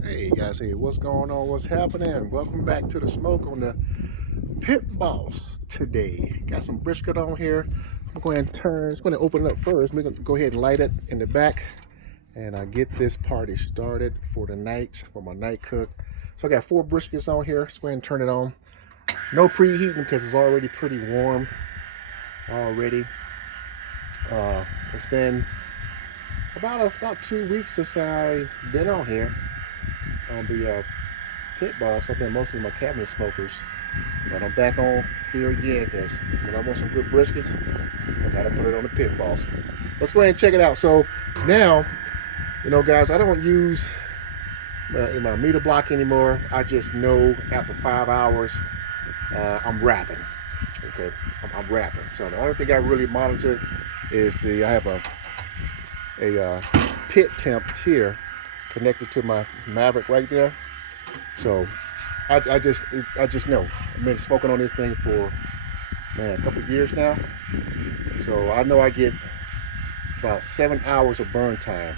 Hey guys, hey, what's going on? What's happening? Welcome back to the smoke on the Pit Boss today. Got some brisket on here. I'm going to turn, I'm going to open it up first. We're going to go ahead and light it in the back and get this party started for the night, for my night cook. So I got 4 briskets on here. Let's go ahead and turn it on. No preheating because it's already pretty warm already. It's been about 2 weeks since I've been on here on the Pit Boss. I've been mostly my cabinet smokers, but I'm back on here again because when I want some good briskets, I gotta put it on the Pit Boss. Let's go ahead and check it out. So now, guys, I don't use my meter block anymore. I just know after 5 hours, I'm wrapping. Okay, I'm wrapping. So the only thing I really monitor is I have a pit temp here connected to my Maverick right there. So I just know. I've been smoking on this thing for a couple years now. So I know I get about 7 hours of burn time.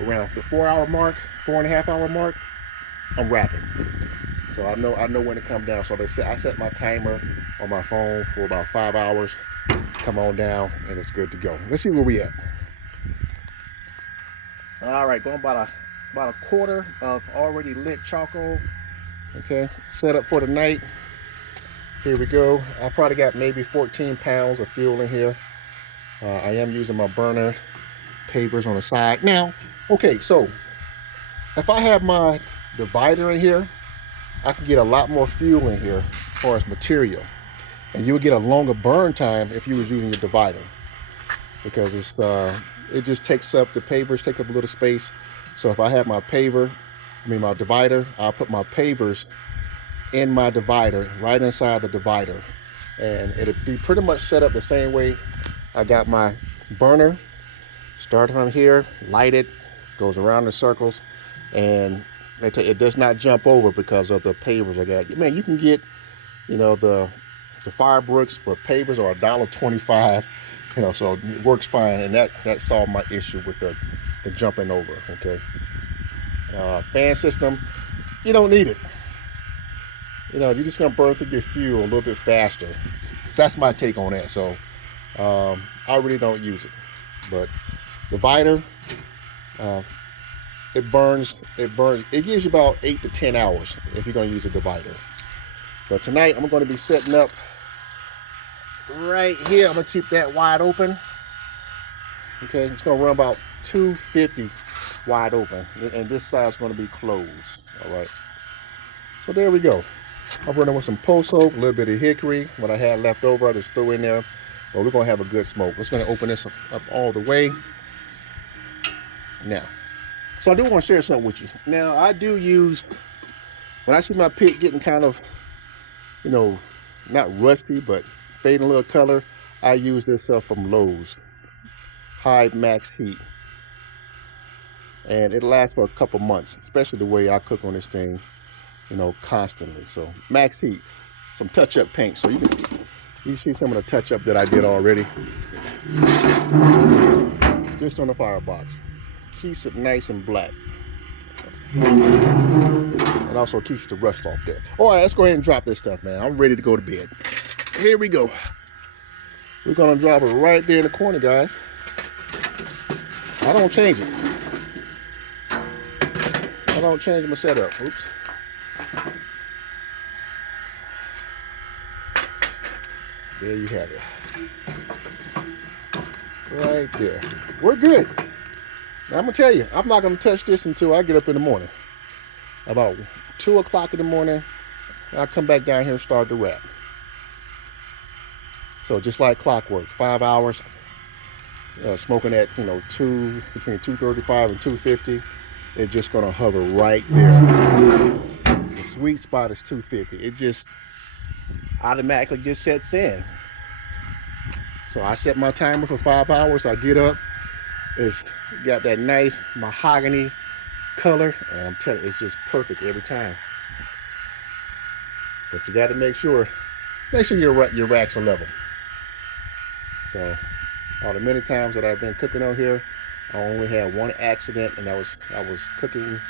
Around the 4 hour mark, 4.5 hour mark, I'm wrapping. So I know when to come down. So I set my timer on my phone for about 5 hours. Come on down and it's good to go. Let's see where we at. All right, going about a quarter of already lit charcoal. Okay, set up for the night. Here we go. I probably got maybe 14 pounds of fuel in here. I am using my burner pavers on the side. Now, okay, so if I have my divider in here, I can get a lot more fuel in here as far as material. And you would get a longer burn time if you was using your divider. Because it just takes up, the pavers take up a little space. So if I have my my divider, I'll put my pavers in my divider, right inside the divider. And it'll be pretty much set up the same way I got my burner. Start from here, light it, goes around in circles, and it does not jump over because of the pavers I got. Man, you can get, the Firebrooks, but pavers are $1.25. So it works fine, and that solved my issue with the jumping over. Okay. Fan system, you don't need it. You're just gonna burn through your fuel a little bit faster. That's my take on that. So I really don't use it. But the Viter, it burns. It gives you about 8 to 10 hours if you're gonna use a divider. But tonight I'm gonna be setting up right here. I'm gonna keep that wide open. Okay, it's gonna run about 250 wide open, and this side's gonna be closed. All right. So there we go. I'm running with some post soap, a little bit of hickory. What I had left over, I just threw in there. But we're gonna have a good smoke. Let's gonna open this up all the way. Now, so I do want to share something with you. Now, I do use, when I see my pit getting kind of, not rusty, but fading a little color, I use this stuff from Lowe's, High Max Heat. And it lasts for a couple months, especially the way I cook on this thing, constantly. So Max Heat, some touch-up paint. So you see some of the touch-up that I did already. Just on the firebox. Keeps it nice and black. And also keeps the rust off there. All right, let's go ahead and drop this stuff, man. I'm ready to go to bed. Here we go. We're gonna drop it right there in the corner, guys. I don't change it. I don't change my setup. Oops. There you have it. Right there. We're good. Now, I'm going to tell you, I'm not going to touch this until I get up in the morning. About 2 o'clock in the morning, I'll come back down here and start the wrap. So just like clockwork, 5 hours, smoking at, between 235 and 250. It's just going to hover right there. The sweet spot is 250. It just automatically just sets in. So I set my timer for 5 hours. I get up. It's got that nice mahogany color, and I'm telling you, it's just perfect every time. But you got to make sure your racks are level. So all the many times that I've been cooking on here, I only had one accident, and I was cooking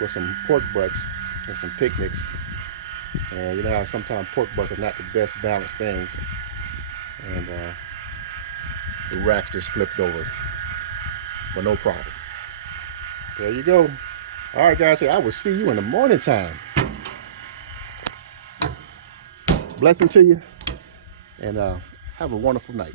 with some pork butts and some picnics. And you know how sometimes pork butts are not the best balanced things. And the racks just flipped over, but no problem. There you go. All right, guys, I will see you in the morning time. Blessing to you, and have a wonderful night.